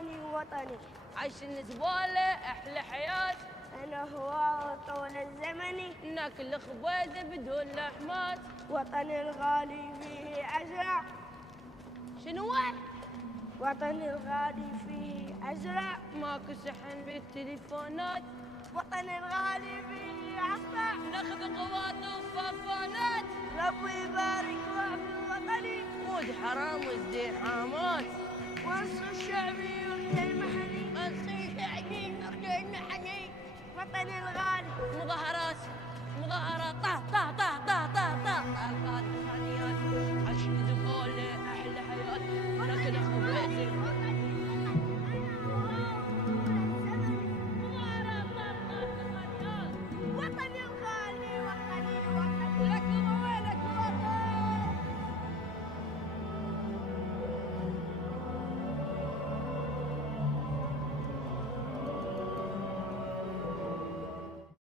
وطني وطني. عيش الزبالة أحلى حياة. أنا هو طول الزمن. ناكل خبز بدون لحمات. وطني الغالي فيه أزرع. شنو؟ وطني الغالي فيه أزرع. ماكو شحن بالتليفونات. وطني الغالي فيه أصبع. ناخذ قوات وفافانات. ربي يبارك وفي وطني. مود حرام وازدحامات. وانصر الشعبي وارجع المحني. انصر شعبي وارجع المحني. وطني الغالي. مظاهرات مظاهرات طه طه طه طه طه طه طه طه طه